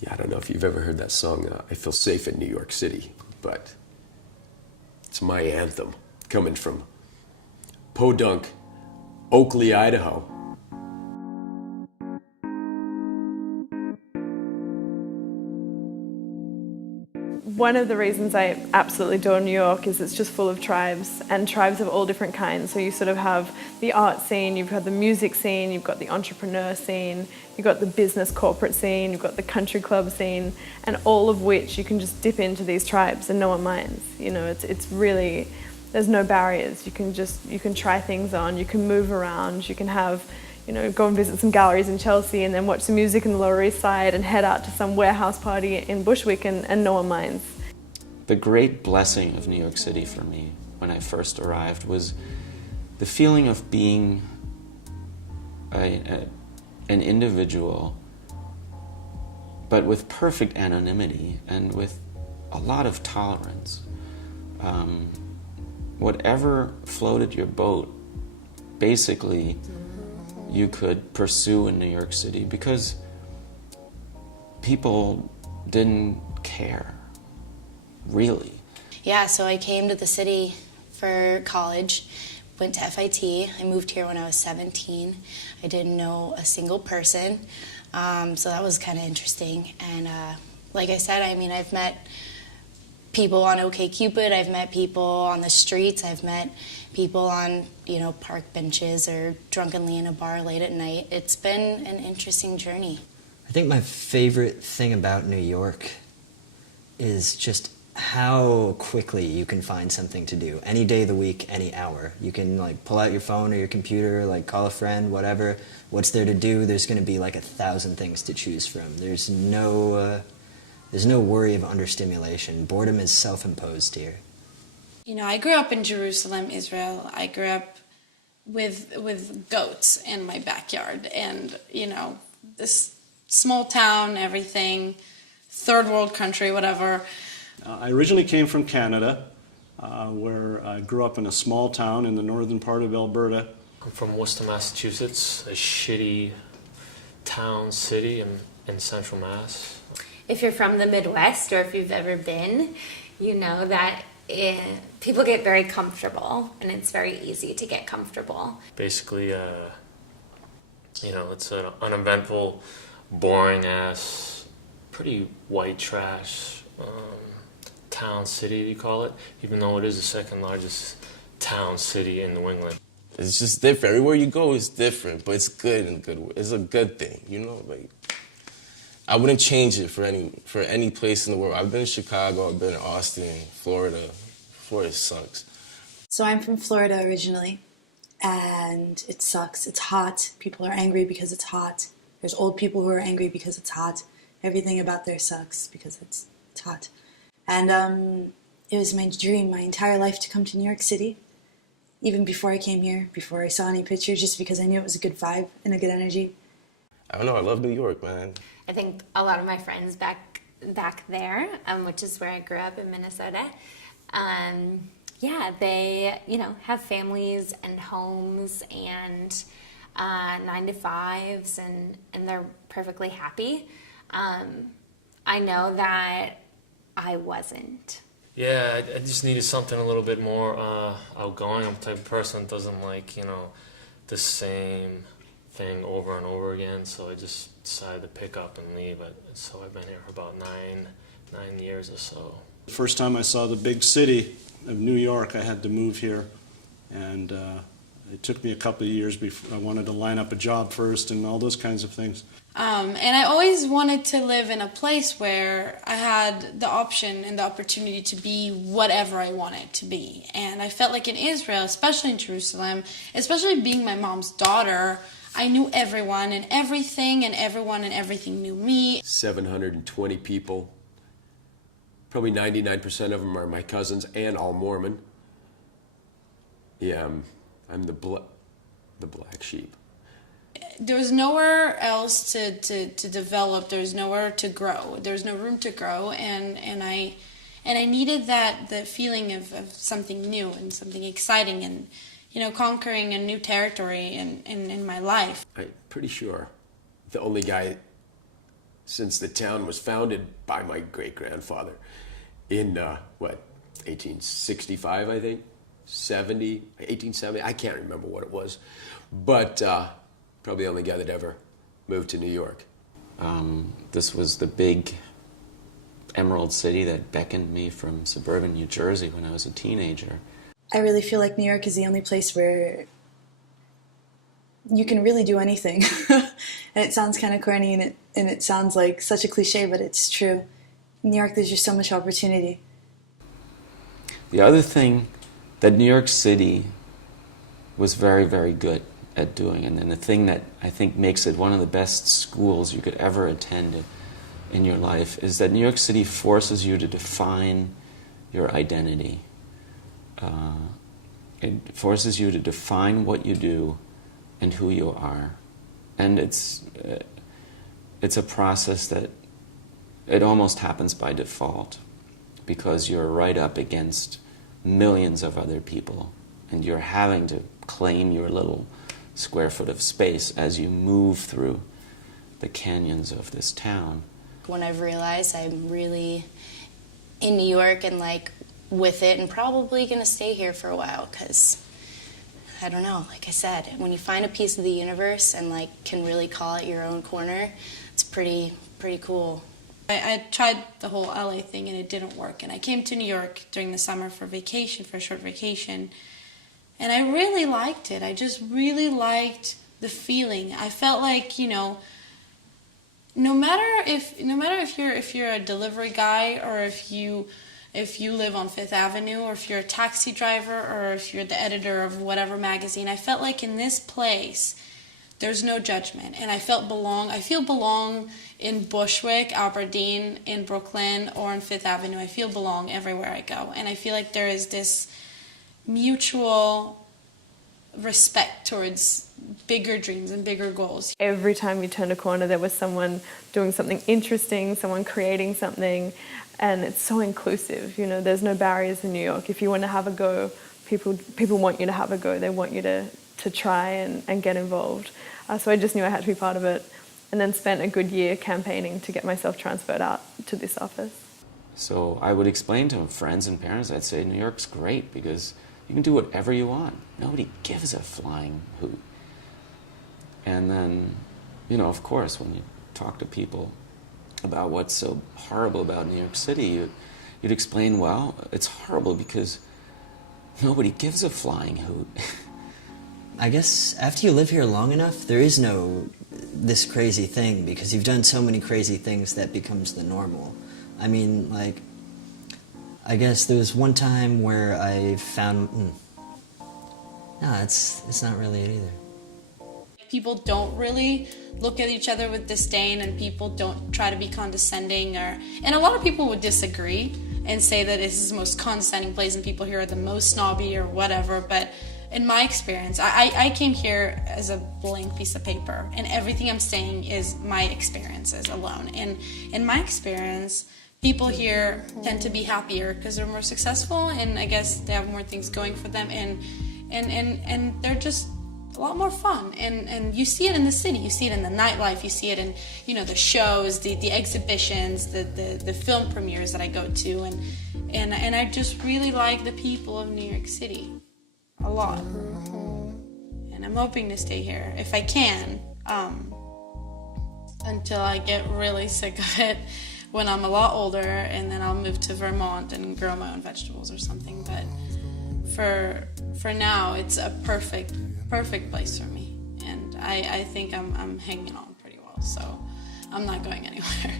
Yeah, I don't know if you've ever heard that song, I Feel Safe in New York City, but it's my anthem, coming from Podunk, Oakley, Idaho. One of the reasons I absolutely adore New York is it's just full of tribes, and tribes of all different kinds. So you sort of have the art scene, you've got the music scene, you've got the entrepreneur scene, you've got the business corporate scene, you've got the country club scene, and all of which you can just dip into these tribes and no one minds. You know, it's really, there's no barriers. You can try things on, you can move around, you can have, you know, go and visit some galleries in Chelsea and then watch some music in the Lower East Side and head out to some warehouse party in Bushwick and no one minds. The great blessing of New York City for me when I first arrived was the feeling of being an individual, but with perfect anonymity and with a lot of tolerance. Whatever floated your boat, basically, you could pursue in New York City because people didn't care, really. Yeah, so I came to the city for college, went to FIT. I moved here when I was 17. I didn't know a single person, so that was kind of interesting. And like I said, I mean, I've met people on OkCupid, I've met people on the streets, I've met people on, you know, park benches or drunkenly in a bar late at night. It's been an interesting journey. I think my favorite thing about New York is just how quickly you can find something to do. Any day of the week, any hour. You can like pull out your phone or your computer, like call a friend, whatever. What's there to do? There's going to be like 1,000 things to choose from. There's no worry of understimulation. Boredom is self-imposed here. You know, I grew up in Jerusalem, Israel. I grew up with goats in my backyard, and you know, this small town, everything, third world country, whatever. I originally came from Canada, where I grew up in a small town in the northern part of Alberta. I'm from Worcester, Massachusetts, a shitty town, city in central Mass. If you're from the Midwest, or if you've ever been, you know that people get very comfortable, and it's very easy to get comfortable. Basically, you know, it's an uneventful, boring-ass, pretty white trash town, city, you call it, even though it is the second largest town, city in New England. It's just different. Everywhere you go is different, but it's good and good. It's a good thing, you know. Like, I wouldn't change it for any place in the world. I've been in Chicago, I've been in Austin, Florida. Florida sucks. So I'm from Florida originally, and it sucks. It's hot. People are angry because it's hot. There's old people who are angry because it's hot. Everything about there sucks because it's hot. And it was my dream my entire life to come to New York City, even before I came here, before I saw any pictures, just because I knew it was a good vibe and a good energy. I don't know, I love New York, man. I think a lot of my friends back there, which is where I grew up in Minnesota, yeah, they, you know, have families and homes and 9-to-5s, and they're perfectly happy. I know that I wasn't. Yeah, I just needed something a little bit more outgoing. I'm the type of person that doesn't like, you know, the same thing over and over again, so I just decided to pick up and leave. So I've been here for about nine years or so. The first time I saw the big city of New York, I had to move here, and it took me a couple of years before I wanted to line up a job first and all those kinds of things. And I always wanted to live in a place where I had the option and the opportunity to be whatever I wanted to be. And I felt like in Israel, especially in Jerusalem, especially being my mom's daughter, I knew everyone and everything, and everyone and everything knew me. 720 people. Probably 99% of them are my cousins and all Mormon. Yeah, I'm the black sheep. There was nowhere else to develop. There was nowhere to grow. There was no room to grow, and I needed the feeling of something new and something exciting, and you know, conquering a new territory in my life. I'm pretty sure the only guy since the town was founded by my great-grandfather in, 1865, I think? 1870, I can't remember what it was. But probably the only guy that ever moved to New York. This was the big emerald city that beckoned me from suburban New Jersey when I was a teenager. I really feel like New York is the only place where you can really do anything. And it sounds kind of corny and it sounds like such a cliche, but it's true. In New York, there's just so much opportunity. The other thing that New York City was very, very good at doing, and then the thing that I think makes it one of the best schools you could ever attend in your life, is that New York City forces you to define your identity. It forces you to define what you do and who you are. And it's a process that it almost happens by default, because you're right up against millions of other people, and you're having to claim your little square foot of space as you move through the canyons of this town. When I've realized I'm really in New York and like with it, and probably gonna stay here for a while, because I don't know, like I said, when you find a piece of the universe and like can really call it your own corner, it's pretty cool. I tried the whole LA thing and it didn't work, and I came to New York during the summer for vacation, for a short vacation, and I really liked it. I just really liked the feeling. I felt like, you know, no matter if you're a delivery guy, or if you live on Fifth Avenue, or if you're a taxi driver, or if you're the editor of whatever magazine, I felt like in this place there's no judgment, and I feel belong in Bushwick, Aberdeen, in Brooklyn, or on Fifth Avenue. I feel belong everywhere I go, and I feel like there is this mutual respect towards bigger dreams and bigger goals. Every time you turned a corner, there was someone doing something interesting, someone creating something, and it's so inclusive. You know, there's no barriers in New York. If you want to have a go, people want you to have a go. They want you to try and get involved. So I just knew I had to be part of it, and then spent a good year campaigning to get myself transferred out to this office. So I would explain to friends and parents, I'd say New York's great because you can do whatever you want. Nobody gives a flying hoot. And then, you know, of course, when you talk to people about what's so horrible about New York City, you'd explain, well, it's horrible because nobody gives a flying hoot. I guess after you live here long enough, there is no this crazy thing, because you've done so many crazy things that becomes the normal. I mean, like, I guess there was one time where I found, no, it's not really it either. People don't really look at each other with disdain, and people don't try to be condescending, and a lot of people would disagree and say that this is the most condescending place and people here are the most snobby or whatever, but in my experience, I came here as a blank piece of paper, and everything I'm saying is my experiences alone. And in my experience, people here tend to be happier because they're more successful, and I guess they have more things going for them, and they're just a lot more fun. And you see it in the city, you see it in the nightlife, you see it in, you know, the shows, the exhibitions, the film premieres that I go to, and I just really like the people of New York City. A lot. And I'm hoping to stay here, if I can, until I get really sick of it when I'm a lot older, and then I'll move to Vermont and grow my own vegetables or something. But for now, it's a perfect place for me. And I think I'm hanging on pretty well, so I'm not going anywhere.